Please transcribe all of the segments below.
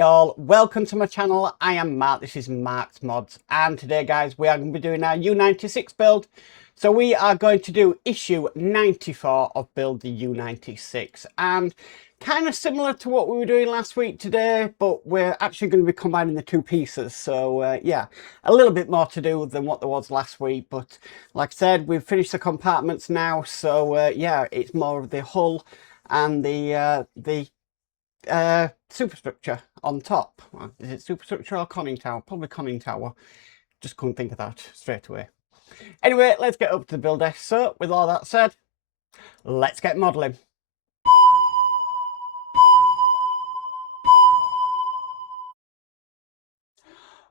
Hi all, welcome to my channel. I am Mark, this is Mark's Mods, and today guys we are going to be doing our U96 build. So we are going to do issue 94 of build the U96, and kind of similar to what we were doing last week today, but we're actually going to be combining the two pieces. So yeah, a little bit more to do than what there was last week, but like I said, we've finished the compartments now. So yeah, it's more of the hull and the superstructure on top. Is it superstructure or conning tower? Probably conning tower. Just couldn't think of that straight away. Anyway, let's get up to the build desk. So with all that said, let's get modelling.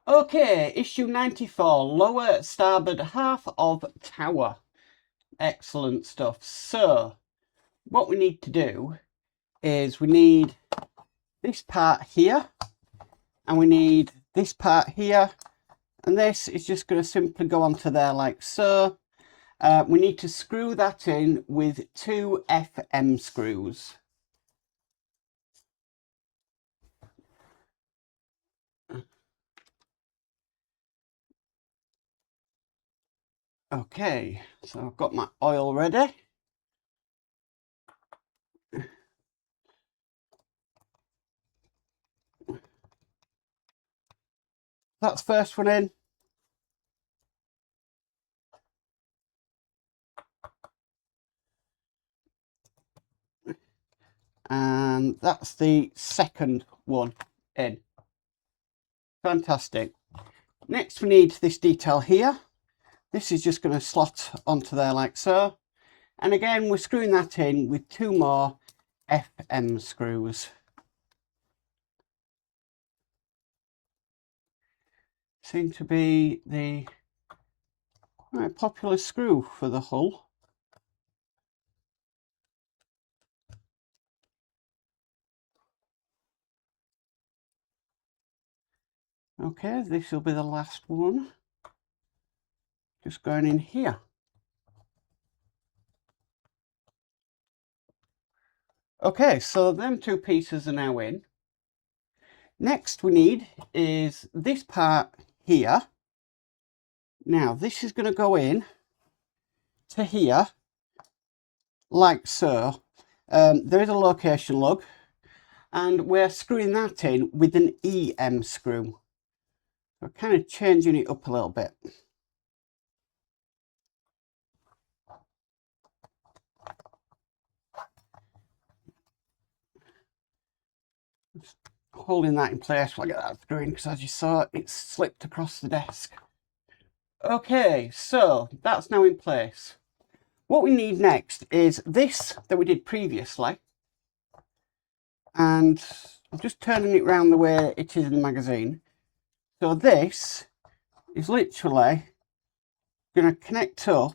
Okay, issue 94, lower starboard half of tower. Excellent stuff. So what we need to do is we need this part here, and we need this part here, and this is just going to simply go onto there like so. We need to screw that in with 2 FM screws. Okay, so I've got my oil ready. That's first one in. And that's the second one in. Fantastic. Next we need this detail here. This is just going to slot onto there like so. And again, we're screwing that in with 2 more FM screws. Seem to be the quite popular screw for the hull. Okay, this will be the last one. Just going in here. Okay, so them 2 pieces are now in. Next we need is this part here. Now this is going to go in to here like so. There is a location lug, and we're screwing that in with an EM screw. We're kind of changing it up a little bit. Just holding that in place while I get that screwing, because as you saw, it's slipped across the desk. Okay, so that's now in place. What we need next is this that we did previously, and I'm just turning it around the way it is in the magazine. So this is literally going to connect up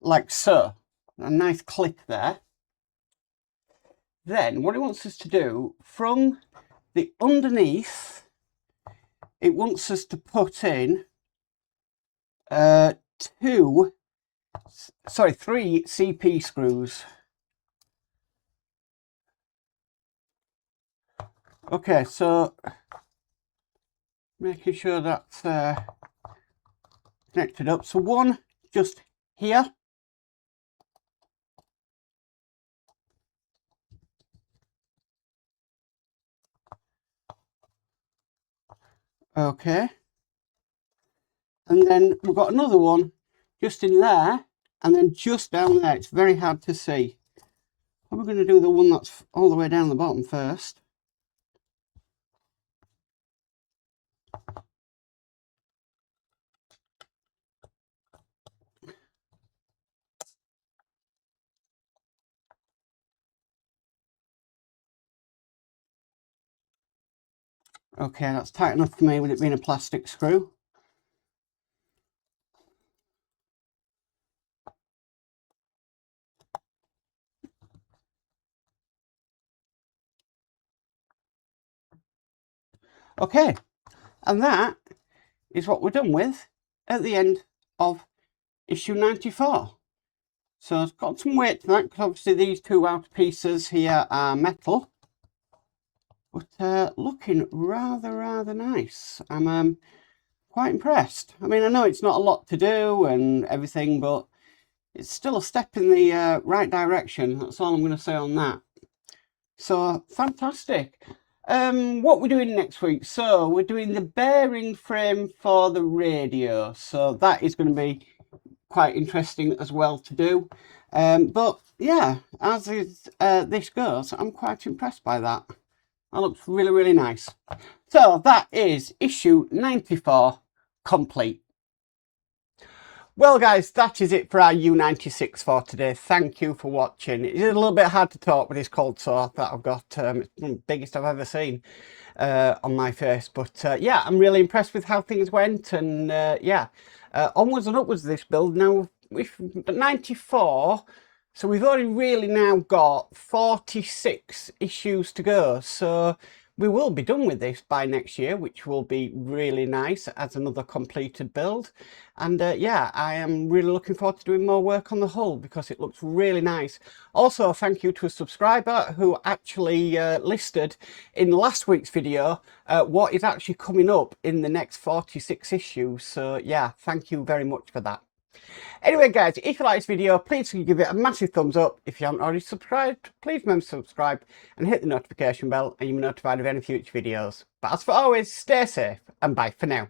like so. A nice click there. Then what it wants us to do, from the underneath, it wants us to put in 3 CP screws. Okay, so making sure that's connected up. So one just here. Okay. And then we've got another one just in there, and then just down there. It's very hard to see. We're going to do the one that's all the way down the bottom first. Okay, that's tight enough for me with it being a plastic screw. Okay, and that is what we're done with at the end of issue 94. So it's got some weight to that, because obviously these 2 outer pieces here are metal. but looking rather nice. I'm quite impressed. I mean, I know it's not a lot to do and everything, but it's still a step in the right direction. That's all I'm going to say on that. So, fantastic. What we're doing next week? So, we're doing the bearing frame for the radio. So, that is going to be quite interesting as well to do. But yeah, as is, this goes, I'm quite impressed by that. That looks really nice. So, that is issue 94 complete. Well guys, that is it for our U96 for today. Thank you for watching. It's a little bit hard to talk with this cold sore that I've got. It's one of the biggest I've ever seen on my face. But yeah, I'm really impressed with how things went. And yeah, onwards and upwards this build. Now, with 94, so we've only really now got 46 issues to go. So we will be done with this by next year, which will be really nice as another completed build. And yeah, I am really looking forward to doing more work on the hull because it looks really nice. Also, thank you to a subscriber who actually listed in last week's video what is actually coming up in the next 46 issues. So yeah, thank you very much for that. Anyway guys, if you like this video, please give it a massive thumbs up. If you haven't already subscribed, please remember to subscribe and hit the notification bell and you'll be notified of any future videos. But as for always, stay safe and bye for now.